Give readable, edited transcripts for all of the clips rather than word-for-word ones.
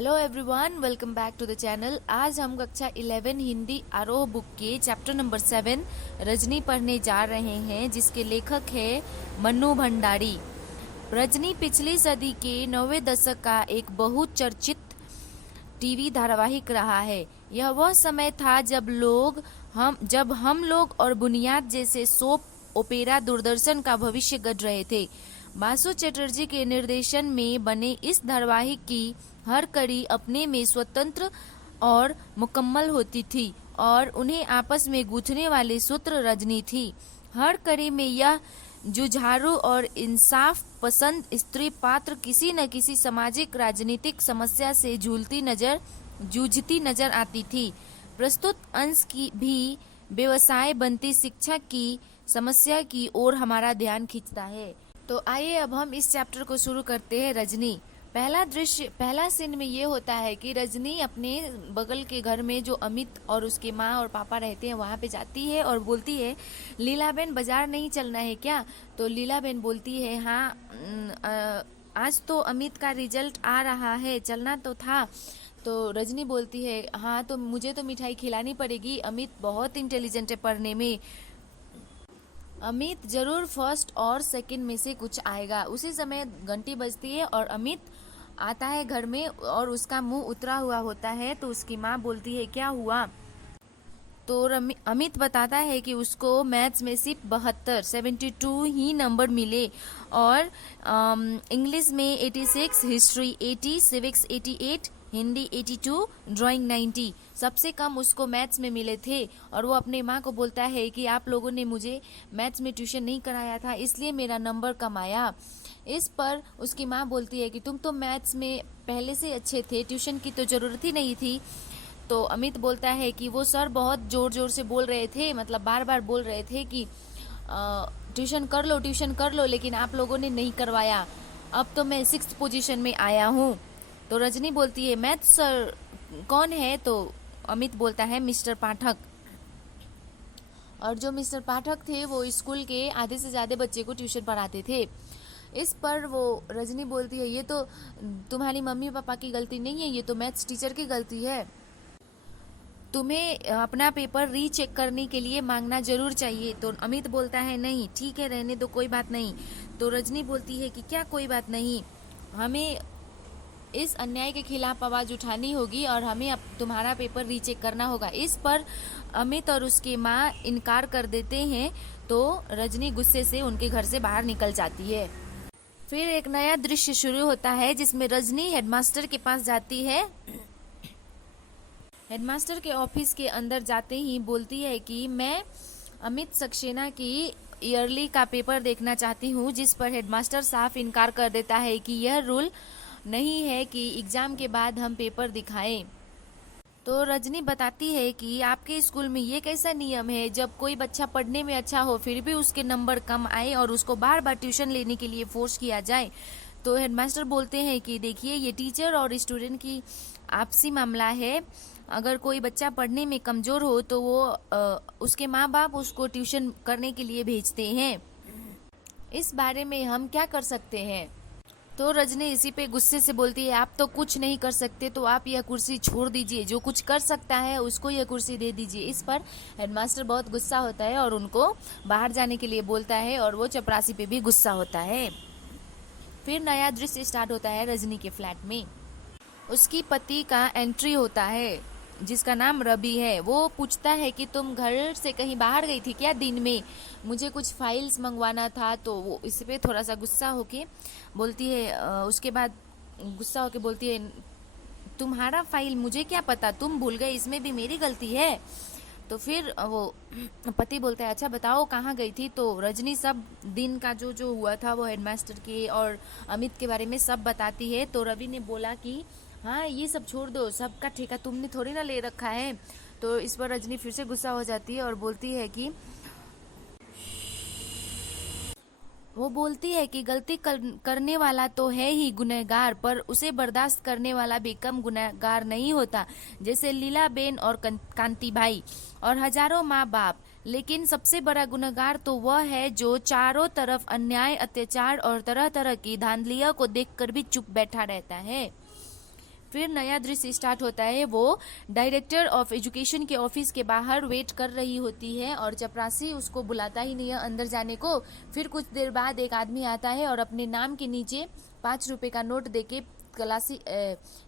Hello everyone, welcome back to the channel. आज हम कक्षा 11 हिंदी आरोह बुक के चैप्टर नंबर 7 रजनी पढ़ने जा रहे हैं, जिसके लेखक है मन्नू भंडारी। रजनी पिछली सदी के 90वें दशक का एक बहुत चर्चित टीवी धारावाहिक रहा है। यह वह समय था जब हम लोग और बुनियाद जैसे सोप ओपेरा दूरदर्शन का भविष्य गढ़ रहे थे। बासु चटर्जी के निर्देशन में बने इस धारावाहिक की हर कड़ी अपने में स्वतंत्र और मुकम्मल होती थी और उन्हें आपस में गूंथने वाले सूत्र रजनी थी। हर कड़ी में यह जुझारू और इंसाफ पसंद स्त्री पात्र किसी न किसी सामाजिक राजनीतिक समस्या से जूझती नजर आती थी। प्रस्तुत अंश की भी व्यवसाय बनती शिक्षा की समस्या की ओर हमारा ध्यान खींचता है। तो आइए अब हम इस चैप्टर को शुरू करते हैं। रजनी। पहला सीन में ये होता है कि रजनी अपने बगल के घर में जो अमित और उसके माँ और पापा रहते हैं वहाँ पे जाती है और बोलती है, लीलाबेन बाजार नहीं चलना है क्या? तो लीलाबेन बोलती है, हाँ आज तो अमित का रिजल्ट आ रहा है, चलना तो था। तो रजनी बोलती है, हाँ तो मुझे तो मिठाई खिलानी पड़ेगी, अमित बहुत इंटेलिजेंट है पढ़ने में, अमित जरूर फर्स्ट और सेकंड में से कुछ आएगा। उसी समय घंटी बजती है और अमित आता है घर में और उसका मुंह उतरा हुआ होता है। तो उसकी माँ बोलती है, क्या हुआ? तो अमित बताता है कि उसको मैथ्स में सिर्फ 72 ही नंबर मिले और इंग्लिश में 86, हिस्ट्री 80, सिविक्स 88, हिंदी 82, ड्राइंग 90, सबसे कम उसको मैथ्स में मिले थे। और वो अपने माँ को बोलता है कि आप लोगों ने मुझे मैथ्स में ट्यूशन नहीं कराया था, इसलिए मेरा नंबर कम आया। इस पर उसकी माँ बोलती है कि तुम तो मैथ्स में पहले से अच्छे थे, ट्यूशन की तो ज़रूरत ही नहीं थी। तो अमित बोलता है कि वो सर बहुत ज़ोर ज़ोर से बोल रहे थे, मतलब बार बार बोल रहे थे कि ट्यूशन कर लो, लेकिन आप लोगों ने नहीं करवाया। अब तो मैं 6th पोजीशन में आया हूँ। तो रजनी बोलती है, मैथ्स सर कौन है? तो अमित बोलता है, मिस्टर पाठक। और जो मिस्टर पाठक थे वो स्कूल के आधे से ज़्यादा बच्चे को ट्यूशन पढ़ाते थे। इस पर वो रजनी बोलती है, ये तो तुम्हारी मम्मी पापा की गलती नहीं है, ये तो मैथ्स टीचर की गलती है, तुम्हें अपना पेपर रीचेक करने के लिए मांगना जरूर चाहिए। तो अमित बोलता है, नहीं ठीक है, रहने दो, कोई बात नहीं। तो रजनी बोलती है कि क्या कोई बात नहीं, हमें इस अन्याय के खिलाफ आवाज़ उठानी होगी और हमें अब तुम्हारा पेपर रीचेक करना होगा। इस पर अमित और उसकी माँ इनकार कर देते हैं। तो रजनी गुस्से से उनके घर से बाहर निकल जाती है। फिर एक नया दृश्य शुरू होता है जिसमें रजनी हेडमास्टर के पास जाती है। हेडमास्टर के ऑफिस के अंदर जाते ही बोलती है कि मैं अमित सक्सेना की ईयरली का पेपर देखना चाहती हूँ, जिस पर हेडमास्टर साफ इनकार कर देता है कि यह रूल नहीं है कि एग्जाम के बाद हम पेपर दिखाएं। तो रजनी बताती है कि आपके स्कूल में ये कैसा नियम है, जब कोई बच्चा पढ़ने में अच्छा हो फिर भी उसके नंबर कम आए और उसको बार बार ट्यूशन लेने के लिए फोर्स किया जाए। तो हेडमास्टर बोलते हैं कि देखिए, ये टीचर और स्टूडेंट की आपसी मामला है। अगर कोई बच्चा पढ़ने में कमज़ोर हो तो वो उसके माँ बाप उसको ट्यूशन करने के लिए भेजते हैं। इस बारे में हम क्या कर सकते हैं? तो रजनी इसी पे गुस्से से बोलती है, आप तो कुछ नहीं कर सकते, तो आप यह कुर्सी छोड़ दीजिए, जो कुछ कर सकता है उसको यह कुर्सी दे दीजिए। इस पर हेडमास्टर बहुत गुस्सा होता है और उनको बाहर जाने के लिए बोलता है और वो चपरासी पे भी गुस्सा होता है। फिर नया दृश्य स्टार्ट होता है रजनी के फ्लैट में। उसकी पति का एंट्री होता है जिसका नाम रवि है। वो पूछता है कि तुम घर से कहीं बाहर गई थी क्या दिन में? मुझे कुछ फाइल्स मंगवाना था। तो वो इस पे थोड़ा सा गुस्सा होके बोलती है, उसके बाद गुस्सा होके बोलती है, तुम्हारा फाइल मुझे क्या पता, तुम भूल गए, इसमें भी मेरी गलती है। तो फिर वो पति बोलता है, अच्छा बताओ कहाँ गई थी? तो रजनी सब दिन का जो जो हुआ था वो हेडमास्टर के और अमित के बारे में सब बताती है। तो रवि ने बोला कि हाँ ये सब छोड़ दो, सबका ठेका तुमने थोड़ी ना ले रखा है। तो इस पर रजनी फिर से गुस्सा हो जाती है और बोलती है कि गलती करने वाला तो है ही गुनहगार, पर उसे बर्दाश्त करने वाला भी कम गुनहगार नहीं होता, जैसे लीलाबेन और कांति भाई और हजारों माँ बाप। लेकिन सबसे बड़ा गुनहगार तो वह है जो चारों तरफ अन्याय, अत्याचार और तरह तरह की धांधलियों को देखकर भी चुप बैठा रहता है। फिर नया दृश्य स्टार्ट होता है। वो डायरेक्टर ऑफ एजुकेशन के ऑफिस के बाहर वेट कर रही होती है और चपरासी उसको बुलाता ही नहीं है अंदर जाने को। फिर कुछ देर बाद एक आदमी आता है और अपने नाम के नीचे 5 रुपए का नोट देके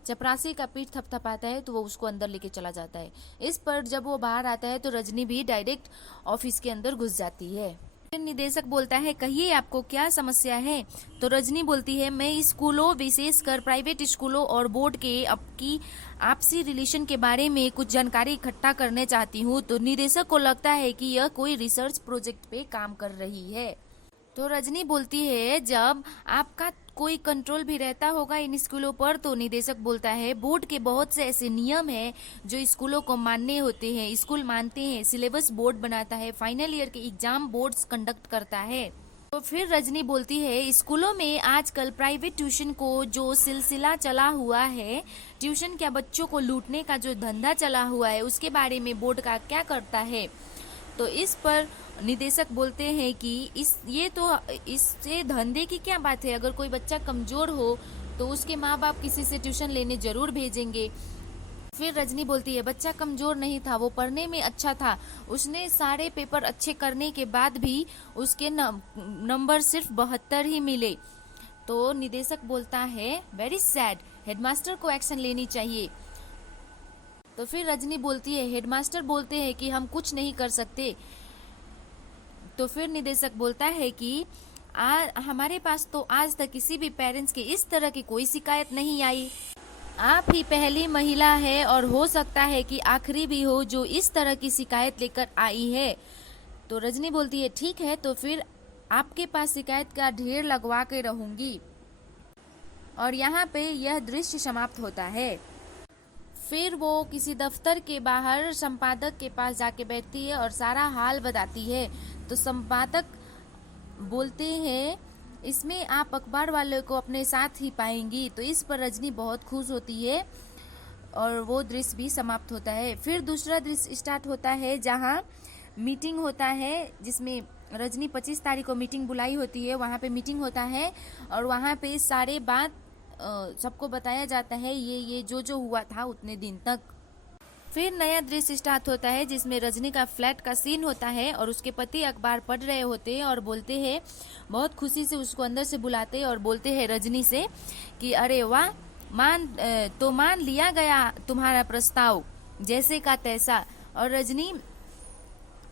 चपरासी का पीठ थपथपाता है, तो वो उसको अंदर लेके चला जाता है। इस पर जब वो बाहर आता है तो रजनी भी डायरेक्ट ऑफिस के अंदर घुस जाती है। फिर निदेशक बोलता है, कहिए आपको क्या समस्या है। तो रजनी बोलती है, मैं स्कूलों विशेषकर प्राइवेट स्कूलों और बोर्ड के आपकी आपसी रिलेशन के बारे में कुछ जानकारी इकट्ठा करने चाहती हूँ। तो निदेशक को लगता है कि यह कोई रिसर्च प्रोजेक्ट पे काम कर रही है। तो रजनी बोलती है, जब आपका कोई कंट्रोल भी रहता होगा इन स्कूलों पर। तो निदेशक बोलता है, बोर्ड के बहुत से ऐसे नियम हैं जो स्कूलों को मानने होते हैं। स्कूल मानते हैं, सिलेबस बोर्ड बनाता है, फाइनल ईयर के एग्जाम बोर्ड कंडक्ट करता है। तो फिर रजनी बोलती है, स्कूलों में आजकल प्राइवेट ट्यूशन को जो सिलसिला चला हुआ है, ट्यूशन क्या बच्चों को लूटने का जो धंधा चला हुआ है, उसके बारे में बोर्ड का क्या करता है। तो इस पर निदेशक बोलते हैं कि इससे धंधे की क्या बात है। अगर कोई बच्चा कमजोर हो तो उसके माँ बाप किसी से ट्यूशन लेने जरूर भेजेंगे। फिर रजनी बोलती है, बच्चा कमजोर नहीं था, वो पढ़ने में अच्छा था। उसने सारे पेपर अच्छे करने के बाद भी उसके नंबर सिर्फ 72 ही मिले। तो निदेशक बोलता है, वेरी सैड, हेडमास्टर को एक्शन लेनी चाहिए। तो फिर रजनी बोलती है, हेडमास्टर बोलते हैं कि हम कुछ नहीं कर सकते। तो फिर निदेशक बोलता है कि हमारे पास तो आज तक किसी भी पेरेंट्स की इस तरह की कोई शिकायत नहीं आई। आप ही पहली महिला है और हो सकता है कि आखिरी भी हो जो इस तरह की शिकायत लेकर आई है। तो रजनी बोलती है, ठीक है, तो फिर आपके पास शिकायत का ढेर लगवा के रहूंगी। और यहाँ पे यह दृश्य समाप्त होता है। फिर वो किसी दफ्तर के बाहर संपादक के पास जाके बैठती है और सारा हाल बताती है। तो संपादक बोलते हैं, इसमें आप अखबार वाले को अपने साथ ही पाएंगी। तो इस पर रजनी बहुत खुश होती है और वो दृश्य भी समाप्त होता है। फिर दूसरा दृश्य स्टार्ट होता है जहाँ मीटिंग होता है, जिसमें रजनी 25 तारीख को मीटिंग बुलाई होती है। वहाँ पे मीटिंग होता है और वहाँ पे सारे बात सबको बताया जाता है, ये जो हुआ था उतने दिन तक। फिर नया दृश्य स्टार्ट होता है जिसमें रजनी का फ्लैट का सीन होता है और उसके पति अखबार पढ़ रहे होते हैं और बोलते हैं, बहुत खुशी से उसको अंदर से बुलाते हैं और बोलते हैं रजनी से कि अरे वाह, मान लिया गया तुम्हारा प्रस्ताव, जैसे का तैसा। और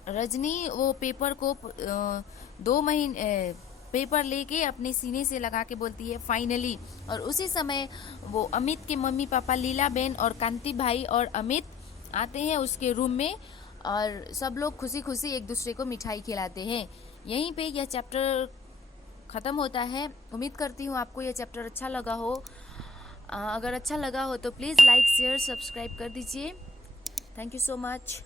रजनी वो पेपर को 2 महीने पेपर लेके अपने सीने से लगा के बोलती है, फाइनली। और उसी समय वो अमित के मम्मी पापा लीला बेन और कांति भाई और अमित आते हैं उसके रूम में और सब लोग खुशी खुशी एक दूसरे को मिठाई खिलाते हैं। यहीं पे यह चैप्टर ख़त्म होता है। उम्मीद करती हूँ आपको यह चैप्टर अच्छा लगा हो। अगर अच्छा लगा हो तो प्लीज़ लाइक शेयर सब्सक्राइब कर दीजिए। Thank you so much.